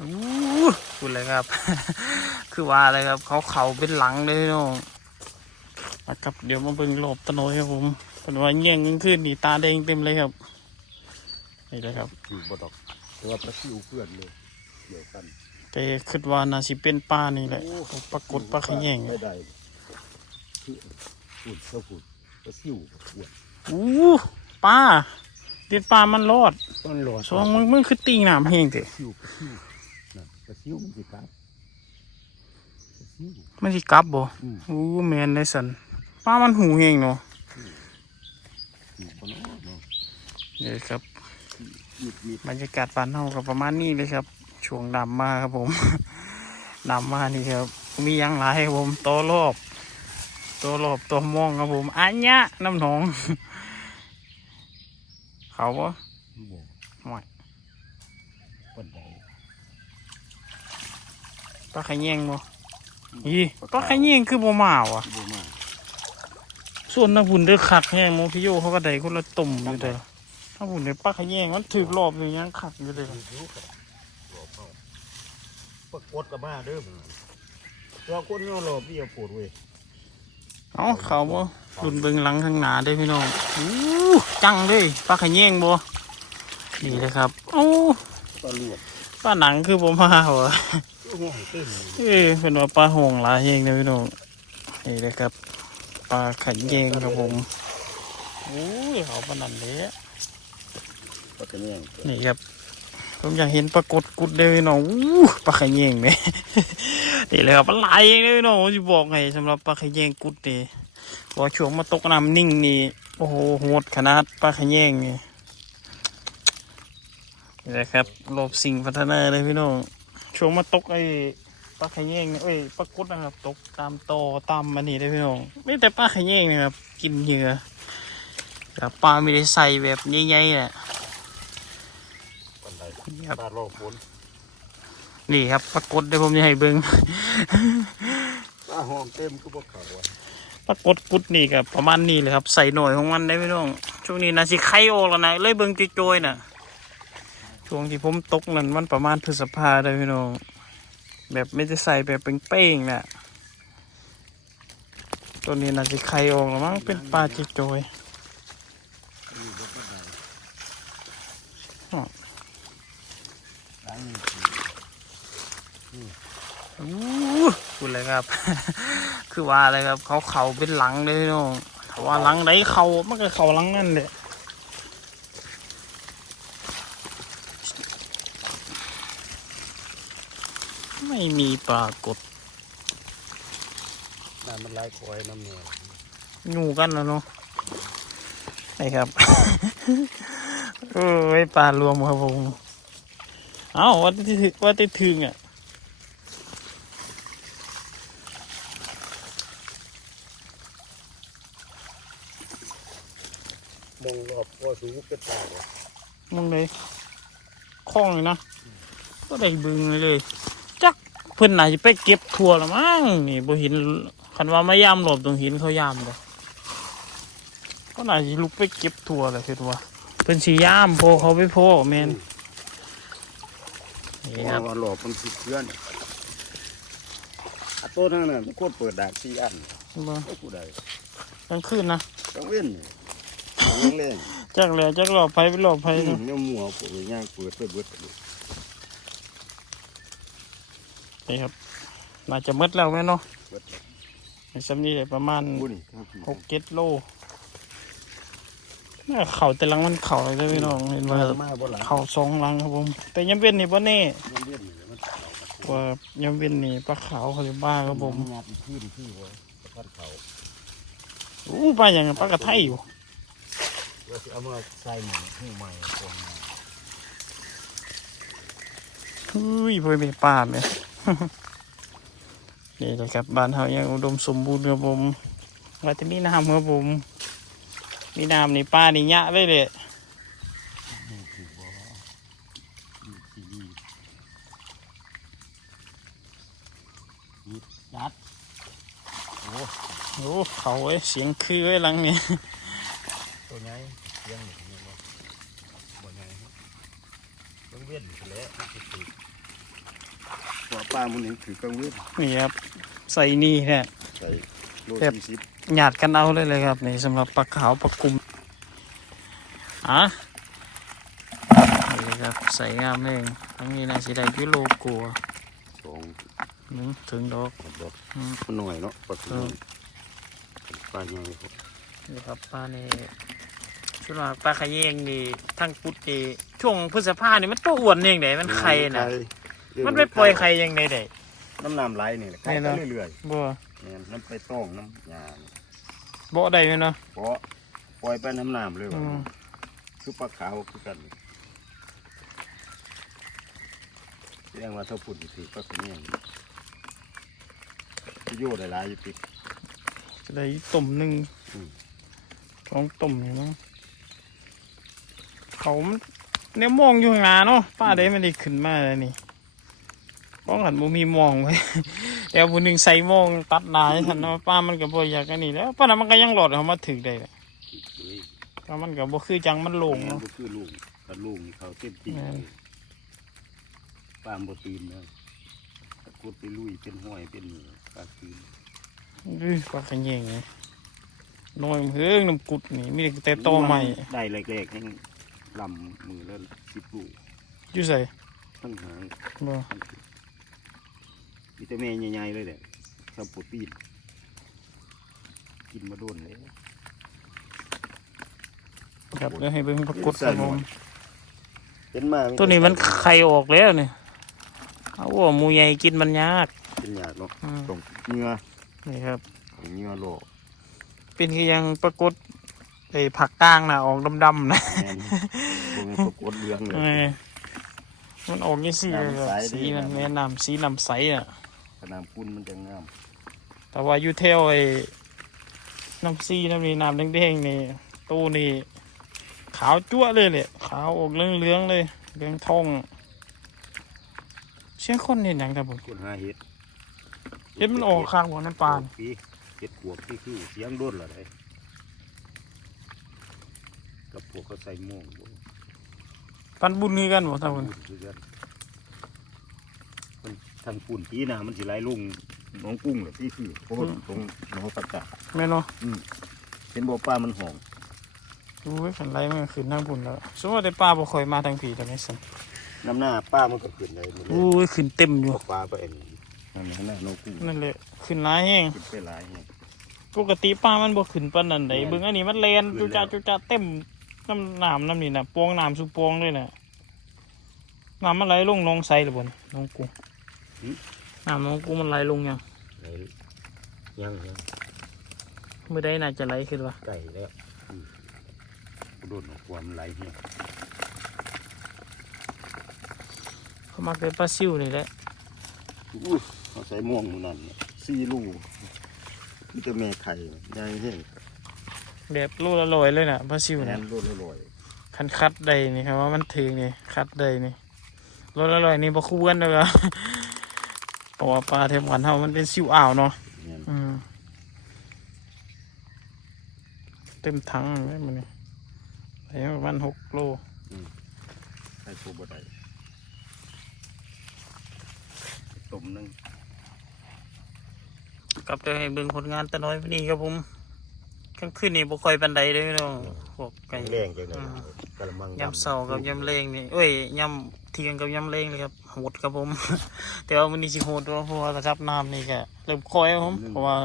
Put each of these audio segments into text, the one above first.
อู้คุณเลยครับ คือว่าอะไรครับ เขาเขาเป็นหลังเลยพี่น้องนะครับเดี๋ยวมาเบิ่งรอบตะโนอยครับผมเป็นว่าแย่งกันขึ้นนี่ตาแดงเต็มเลยครับ นี่เลยครับอยู่บ่ดอกแต่ว่าปลาซิวเพื่อนเลยเดียวกันแต่คิดว่าน่าสิเป็นป้านี่แหละปรากฏปลาขยงไม่ได้คือพูดเขาพูดปลาซิวอ้วนอู้ป้า เด็ดปลามันรอดต้นหลอดสองมึงมึงคือติงน้ำแห้งเถปลาซิวปลาซิวนั่นปลาซิวมันสิครับปลาซิว มันสิกลับบ่อืม อู้แมนได้สันป้ามันหูแห้งเนาะอยู่บ่เนาะเนาะนี่ครับมีดมีดบรรยากาศบ้านเฮาก็ประมาณนี้เลยครับ ช่วงดำมาครับผม ดำมานี่ครับ มีหยังหลายครับผมตัวรอบตัวรอบตัวมองครับผมอันเนี้ยน้ำหนอง เขาบ่บ่ห่วยปานใดปลาขะแยงบ่ยี่ปลาขะแยงคือบ่มาวะบ่มาส่วนนักบุญเด้อคักแห้งโมพิโยเขาก็ได้คนละตุ่มอยู่เด้อถ้าบุญในปลาขะแยงมันถือรอบอยู่ยังคักอยู่เด้ออยู่กับรอบเข้าปรากฏกับมาเด้อมันเราคนเนาะรอบเดียวปวดเว้ย เอ้าเขาบ่รุนเบิงหลังข้างหน้าได้อพี่น้องอู้จังเลยปลาขะแยงบ่นี่เลยครับโอ้ปลาลวกปลาหนังคือบ่มาเหรอโอ้โหเต็มเลยเอ้ยเป็นว่าปลาหงหลายแฮงเด้อพี่น้องนี่เลยครับปลาขะแยงครับผมโอ้ยเขาปานนั้นเด้อปลากระเนียงนี่ครับ ผมอยากเห็นปรากฏกุดเลยน้องปลาขะแยงเนี่ยนี่เลยครับปลาไหลเองเลยน้องจะบอกให้สำหรับปลาขะแยงกุดนี่เพอช่วงมาตกน้ำนิ่งนี่โอ้โหโหดขนาดปลาขะแยงนี่นี่แหละครับโลบสิ่งพัฒนาเลยพี่น้องช่วงมาตกไอ้ปลาขะแยงนี่เอ้ยปลากุดนะครับ ตกตามตอตามมันนี่เลยพี่น้องไม่แต่ปลาขะแยงนะครับกินเหยื่อแต่ปลาไม่ได้ใส่แบบใหญ่ๆแหละปันใดนี่ ครับปลาโลกฝนนี่ครับปรากฏเดี๋ยวผมจะให้เบิ้งปลาห้องเต็มก็บ่เขาอะปรากฏกุดนี่กับประมาณนี้เลยครับ ใส่หน่อยของมันได้ไหมน้องช่วงนี้นาสิไข่ออกแล้วนะเลยเบิ้งโจยๆน่ะช่วงที่ผมตกนั่นมันประมาณพฤษภาได้ไหมน้องแบบไม่ได้ใส่แบบเป็นเป้งๆน่ะตัวนี้นาสิไข่ออกแล้วมั้งเป็นปลาโจย นี่บ่ปันใด อ๋อ ล้างนี่สิ ๆอู้พูดเลย ครับ คือว่าอะไรครับ เขาเขาเป็นหลังเลยน้องถ้าว่าหลังไหนเขามันก็เขาหลังนั่นเลยไม่มีปรากฏน้ำมันไหลคอยน้ำแนวงูกันแล้วเนาะนี่ครับเอ้ยปลารวมครับผม เอ้าว่าที่ถึว่าที่ถึงอะ มองรอบพอสูงเป็นตาบ่มึงเลยคล้องเลยนะก็ได้บึงเลยเลยจักเพิ่นน่าจะไปเก็บทั่วละมั้งนี่บ่เห็นคันว่ามายามหลบตรงหินเขายามเลยก็น่าจะลุกไปเก็บทั่วเลยคิดว่าเพิ่นสิยามโพเขาไปโพแม่นนี่คว่ารับว่าหลอกมันสิเพื่อนอันตัวนั้นน่ะมันควรเปิดดากสี่อันบ่ก็ผู้ใดกลางคืนนะต้องเว้นนี่ ยังแรงจักแหล้วจักหลอบไผไปหลอบไผอืเนาะมยังมัวปวดย่างเปิดไปเบิดเลยนี่ครับ น่าจะหมดแล้วแม่นเนาะเบิดเลยในสำนี้ได้ประมาณบุญครับหกเจ็ดโลน่าเข่าแต่ลังมันเข่าเลยเด้อพี่น้องเห็นว่ามาบ่หลังเข่าสองลังครับผม แต่ยังเป็นนี่บ่แน่ยังเวียนนี่มันเขาว่ายังเป็นนี่ปลาขาวเขาจะบ้าครับผมงาอีกที่นึงที่ไว้ตะพันเขาอู้ปลาอย่างนั้นปลากระไทยอยู่ ว่าสิเอามาใส่หมูหูใหม่ตรงมาเฮ้ยเพื่อนเป็นปลาไหมนี่แหละครับบ้านเฮายังอุดมสมบูรณ์ครับผมว่าจะมีน้ำครับผมมีน้ำในี่ปลานี่ยะเลยเด็นี่ถือว่านี่สีดีนี่จัดโอ้โอ้เขาเอ้เสียงคือเอ้หลังนี่ ตัวใหญ่เลี้ยงหนึ่งเนี่ยบ่บ่ใหญ่ครับเบิ่งเว้นไปแล้วมันสิถือหัวปลามันนี่ถือกลางเว้นนี่ครับใส่นี่เนี่ย ใส่โลแบบ สี่สิบหยาดกันเอาเลยเลยครับนี่สำหรับปลาขาวปลากุมอะนี่ครับใส่งามเองทั้งนี้นะสีได้กิโลกว่าสองหนึ่งถึงดอก ดอกอืมมันหน่อยเนาะปลาเออ ปลาใหญ่ครับนี่ครับปลานี่ชุ ดว่าปลาขยงนี่ทั้งพุดนี่ช่วงพฤษภานี่มันตัวอ้วนเองไหนมันไข่น่ะเรื่องมันไปปล่อยไข่ยังไงได้น้ำน้ำไหลนี่แหละไข่นี่ไปเนาะเรื่อยบ่ๆเนี่ยน้ำไปต้องน้ำยานี่บ่ได้ไหมเนาะเพราะปล่อยไปน้ำน้ำเลยอืว่ะมคือปลาขาวคือกันแสดงว่าถ้าพูดถือปลาขมิ้นประโยชน์หลายๆอยู่ติดจะได้ต้มหนึ่งอืมสองต้มนี่มั้ง เขามันเนี่ยมองอยู่ข้างหน้าเนาะป้าได้ไม่ได้ขึ้นมาเลยนี่ป้องหันบ่มีมองไว้แต่ผู้หนึ่งใส่มองตัดหนาให้ทันเนาะป้ามันก็บ่อยากอันนี้แล้วป้าน่ะมันก็ยังหลอดเขามาถึงได้แหละเฮ้ยก็มันก็บ่คือจังมันโลงมันเนาะก็คือลุงกับลุงนี่เขาเต็มที่แม่นเลยปลาบตีนนะตะกรุดไปลุยเป็นห้อยเป็นนี่ปลาตีนอื้อปลาขะแยงนี่น้อยเพิ่งน้ำกุดนี่มีแต่โตใหม่ได้แรกๆให้ ลำมือแล้วสิบลูกอยู่ใส่ทั้งหางบ่ทั้งตัวมีแต่แม่ใหญ่ๆเลยแหละชอบปวดปีนกินมาโดนเลยครับเดี๋ยวให้เบิ่งปรากฏครับผมเห็นมาตัวนี้มันไข่ออกแล้วนี่เอาว่าหมูใหญ่กินมันยากเป็นหยาดเนาะอืมตรงเนื้อนี่ครับเนื้อโลเป็นคือยังปรากฏไอ้ผักกลางนะออกดำๆนะ แม่นพวกนี้ปรากฏเรืองเลเอยอมันออกยี่สีเลยครับน้ำใสดีสีมันน้ำแม่น้ำสีน้ำใสอะ ขนาดปุ้นมันจะงามแต่ว่าอยู่เทวไอ้น้ำซีน้ำนี่น้ำแดงๆนี่ตู้นี่ขาวจั่วะเลยเลยขาวออกเหลืองๆเลยเหลืองทองเสียงคนเห็นอย่างครับผมคนหาเห็ดเห็นมันออกข้างหัวน้ำปลาปีเห็ดขวบที่คือเสียงโด้นละไดกับพวกเขาใส่โม่งบ่ ปันบุญนี่กันบ่ท่านผู้ชมคือกันมันทางปุ่นปีหนามันสิไหลลงหน้องกุ้งเลยที่คือเพราะว่าตรงหน้องตะกะแม่นเนาะเป็นบ่อปลามันห่องดูไว้ขันไรมันก็ขึ้นทางพุ่นแล้วสมมติได้ปลาบ่ค่อยมาทางผีแต่ไม่สนน้ำหน้าปลามันก็ขึ้นเลยมันเลยอู้ยขึ้นเต็มอยู่พวกปลาไปเองนั่นแหละหน้าน้องกุ้งนั่นแหละขึ้นหลายแห้งกินไปหลายแห่งปกติปลามันบ่ขึ้นปานนั้นไดแม่นเบิ่งอันนี้มันแลนขึ้จุนจ้าแล้วจุจ้าเต็ม น้ำน้ำน้ำนี่น่ะปวงน้ำสู่ปวงเลยน่ะน้ำมันไหลลงหนองไสหรือบ่นน้องกูน้ำน้องกูมันไหลลงยังไหลยังยังมื้อใดน่าจะไหลขึ้นวะไก่แล้วอืมโดนของความไหลแห้งเขามักเป็นปลาซิวนี่แหละอุ้ยเขาใส่ม่วงหมูนั่นน่ะสี่ลูกมันจะแม่ไข่ใหญ่แห้ง แบบโลละร้อยเลยน่ะปลาซิวแทน่ะนโดนลอยคันคัดได้นี่ครับว่ามันถึงนี่คัดได้นี่โลละร้อยนี่บ่คู่กันเด้อครับเพราะว่าปลาเทมกันเฮามันเป็นซิวอ่าวเนาะเนี่ยอืมเต็มถังเลยมันนี่ใส่ประมาณหกโลใส่ตัวบดได้ต้มนึง กลับไปให้เบิ่งผลงานตะน้อยวันนี้ครับผม กลางคืนนี่บ่ค่อยปันใดเลยพี่น้องพวกไก่แรงจังเลยอืมกระมังยำเสากับยำเลงนี่เอ้ยยำเทียงกับยำเลงเลยครับโหดครับผม แต่ว่าวันนี้สิโหดเพราะว่าระดับน้ำนี่ก็เริ่มคอยครับผม เพราะว่า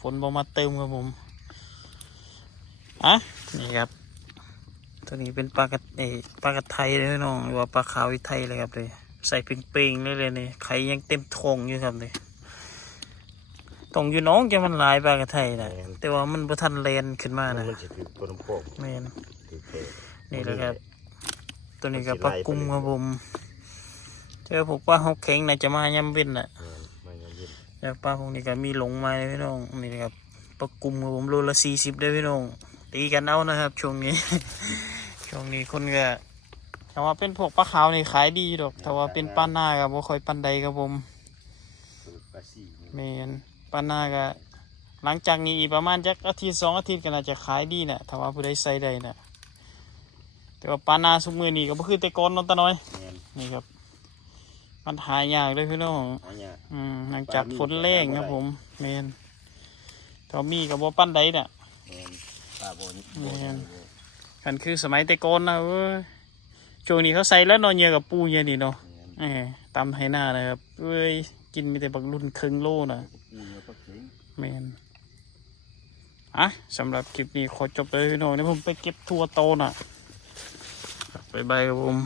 ฝนบ่มาเติมครับผมอะนี่ครับ ตัวนี้เป็นปลากระเอยปลากระไทยเลยพี่น้องหรือว่าปลาขาวอีไทยเลยครับเลยใส่เป่งๆเลยเลยนี่ไข่ยังเต็มทงอยู่ครับเลย ตรงอยู่น้องจะมันหลายปลากระไทยนะแต่ว่ามันประทันแลนขึ้นมามันนะจะถือตัวน้ำโพกแมนถือเทนี่แหละครับ ตัวนี้ก็ปลากุ้งครับผมเจอพวกปลาหกแข็งน่าจะมายำเว้นน่ะมันยังยืดแต่ปลาพวกนี้ก็มีหลงมาเลยพี่น้องนี่นะครับปลากุ้งครับผมโลละสี่สิบได้อพี่น้องตีกันเอานะครับ ช่วงนี้ ช่วงนี้คนก็ถ้าว่าเป็นพวกปลาขาวนี่ขายดีดอกถ้าว่าเป็นปลาหน้าก็บ่ค่อยปันใดครับผมถือปลาซี่แมน ปลาหน้าก็หลังจากนี้อีกประมาณจักอาทิตย์สองอาทิตย์ก็น่าจะขายดีน่ะถ้าว่าผู้ใดใส่ได้น่ะแต่ว่าปลานาสุมือนี่ก็บ่คือแต่ก่อนเนาะตาน้อย แม่นนี่ครับ มันหายากเลยพี่น้อง หายาก อืมหลังจากฝนแรงครับผมแมนทอมีกับบ่ปั้นใดเนี่ย แม่นปลาบ่นี่แม่นกันคือสมัยแต่ก่อนนะเว้ยช่วงนี้เขาใส่แล้วเนอนเหยอะกับปูเหยอะนี่เนาะแม่นเออตำให้หน้านะครับเอ้ยกินมีแต่บักรุ่นครึ่งโลนะ เนื้อปลาเข็งแมนอะสำหรับคลิปนี้ขอจบเลยพี่น้องเดี๋ยวผมไปเก็บทัวโตน่ะบ๊ายบายครับผม